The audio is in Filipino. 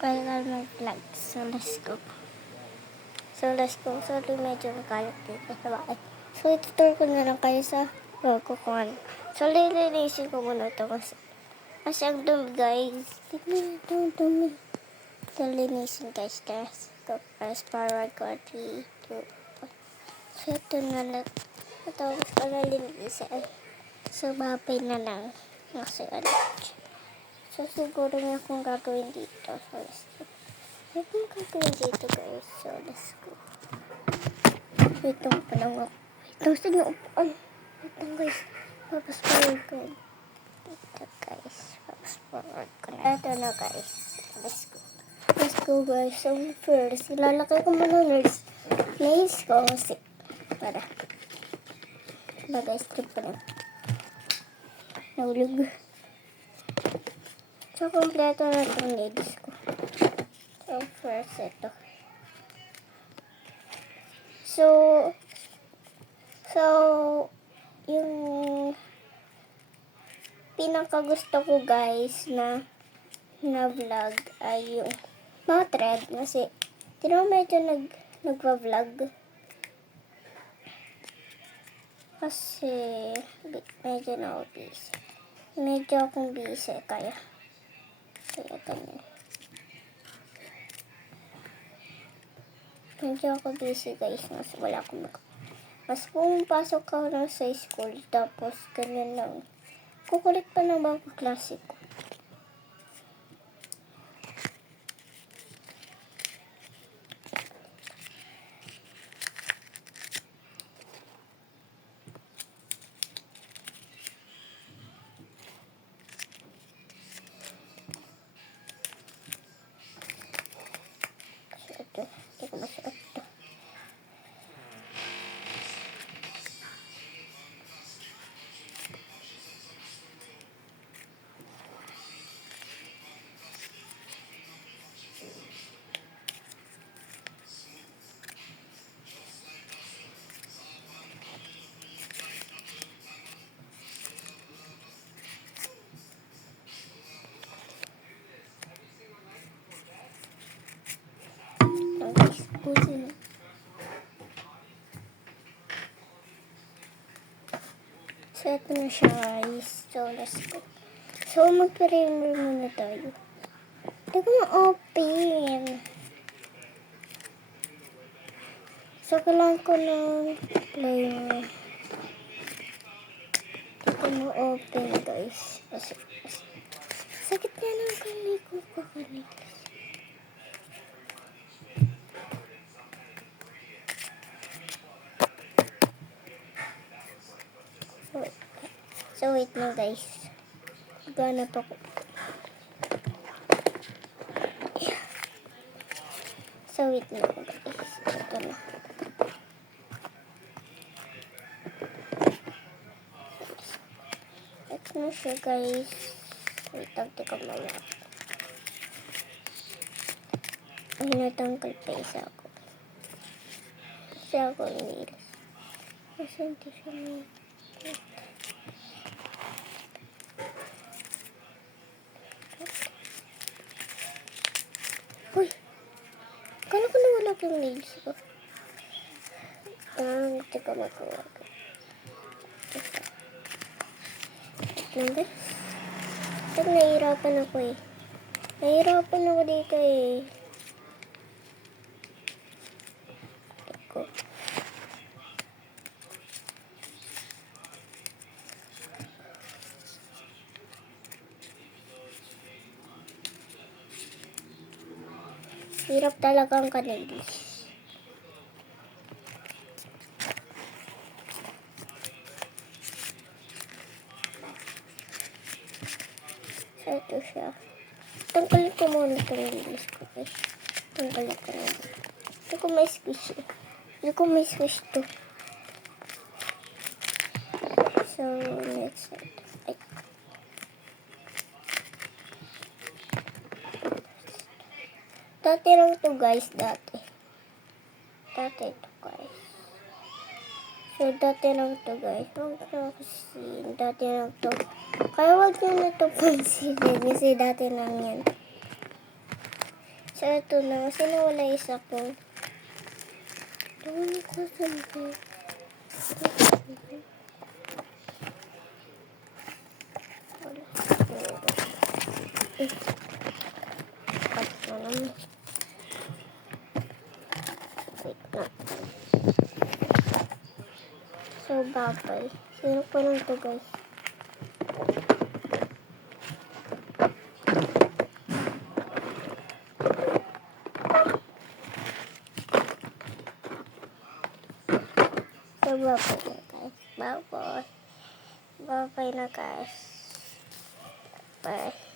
Kailangan mag-vlog. So, let's go. Sorry, medyo makalat dito sa bahay. So, itutur ko na lang kayo sa logo ko. So, lilinisin ko muna ito kasi ang dumi, guys. Tignan ito, ang dumi. So, linisin, guys. Press forward ko. 3, 2, 1. So, ito na lang. Tapos ko na linisin. So, babay na lang. Kasi So, siguro nga kung gagawin dito. So, let's go. Kung gagawin dito, guys. So, let's go. Wait lang pa lang ako. Wait lang sa inyo. Wait lang, guys. Tapos forward ko. Ito, guys. Tapos forward ko na. Ito na, guys. Let's go. Let's go, guys. So, first, ilalakay ko muna nails ko kasi para guys, trip ko lang. Nahulog. So, kompleto na itong nails ko. So, first, ito. So, yung pinakagusto ko, guys, na vlog ay yung mga thread. Kasi, medyo nagva-vlog. Kasi, medyo na ako busy. Medyo akong busy, kaya ganyan. Medyo ako busy, guys, mas wala akong mas pumapasok ako lang sa school, tapos ganyan lang. Kukulit pa ng mga klase ko. Ito, hindi ko masuot ito. So, ito na siya, guys. So, let's go. So, mag-primer muna tayo. Hindi ko ma-open. So, kailangan ko ng primer. Hindi ko ma-open, guys. Kasi, sakit nga ng kamay ko kakalit. So, wait na, guys. Ganap ako. So, wait na, guys. Ito na. Ito na siya, guys. Wait, teka muna. Ay, natanggal pa isa ako. Isa ako nails. Kasi hindi siya nails. Uy! Kala ko nawala yung nails ko. Teka magawa ko. Number? Ito, nahihirapan ako eh. Nahihirapan ako dito eh. Eko. Hirap talaga ang kanilis. So, ito siya. Tanggalin ko muna itong nilis ko, guys. Tanggalin ko na. Hindi ko may squish eh. Hindi ko may squish to. So, next. Ay. Dati lang to, guys. Dati ito, guys. So, dati lang to, guys. Dati lang to. Kaya wag nyo na to pansinin kasi dati lang yan. So, ito na. Kasi nawala isa ko. Doon ko sabi. Cut na naman. Wait na. So, bubble. Sino ko lang to, guys? So, bubble na, guys. Bubble. Bubble na, guys. Bye.